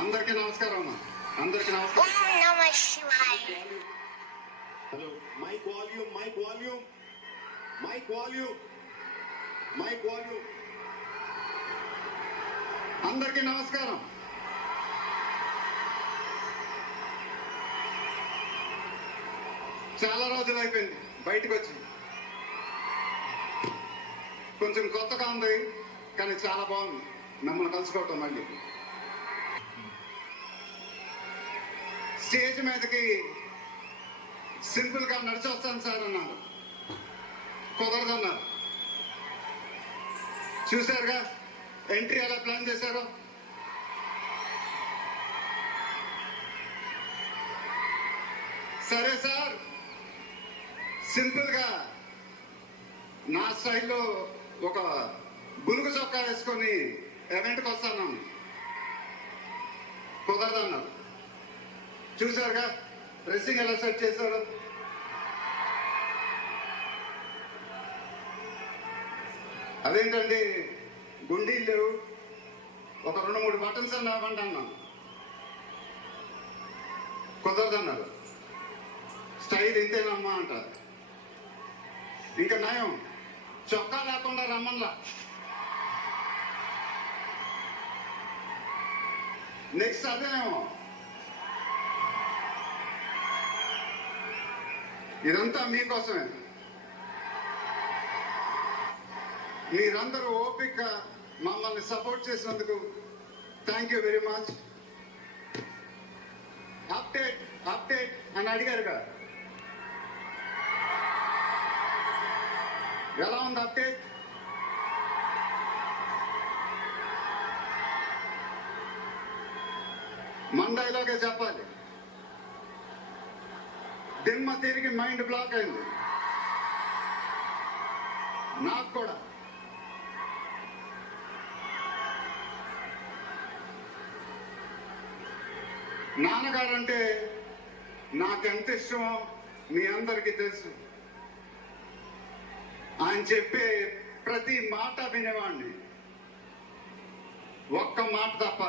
అందరికీ నమస్కారం అమ్మా. అందరికీ నమస్కారం. Hello, mike volume, mike volume, mike volume, mike volume. అందరికీ నమస్కారం. చాలా రోజులు అయిపోయింది బయటకు వచ్చి. కొంచెం కొత్తగా ఉంది కానీ చాలా బాగుంది మిమ్మల్ని కలుసుకోవటం. మళ్ళీ స్టేజ్ మీదకి సింపుల్ గా నడిచి వస్తాను సార్ అన్నారు. కుదరదన్నారు. చూశారుగా ఎంట్రీ ఎలా ప్లాన్ చేశారో. సరే సార్, సింపుల్ గా నా స్టైల్లో ఒక బులుగు చొక్కా వేసుకొని ఈవెంట్కి వస్తాను. కుదరదన్నారు. చూశారుగా డ్రెస్సింగ్ ఎలా సెట్ చేశారు. అదేంటండి గుండీలు లేవు, ఒక 2-3 బటన్స్ అన్న ఇవ్వండి అన్నాను. కుదరదన్నారు. స్టైల్ ఇంతేనమ్మా అంటారు. ఇంకా నయం చొక్కా లేకుండా రమ్మన్లా. నెక్స్ట్ అదేనేమో. ఇదంతా మీకోసమే. మీరందరూ ఓపికగా మమ్మల్ని సపోర్ట్ చేసినందుకు thank you very much. Update update అని అడిగారుగా, ఎలా ఉంది అప్డేట్? మండైలోకే చెప్పాలి. దిమ్మ తిరిగి మైండ్ బ్లాక్ అయింది నాకు కూడా. నాన్నగారంటే నాకెంత ఇష్టమో మీ అందరికీ తెలుసు. ఆయన చెప్పే ప్రతి మాట వినేవాడిని, ఒక్క మాట తప్ప.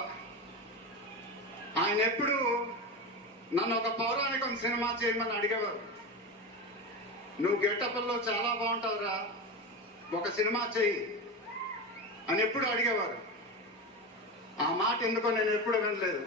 ఆయన ఎప్పుడు నన్ను ఒక పౌరాణికం సినిమా చేయమని అడిగేవారు. నువ్వు గెటప్లో చాలా బాగుంటావురా, ఒక సినిమా చెయ్యి అని ఎప్పుడు అడిగేవారు. ఆ మాట ఎందుకో నేను ఎప్పుడు వినలేదు.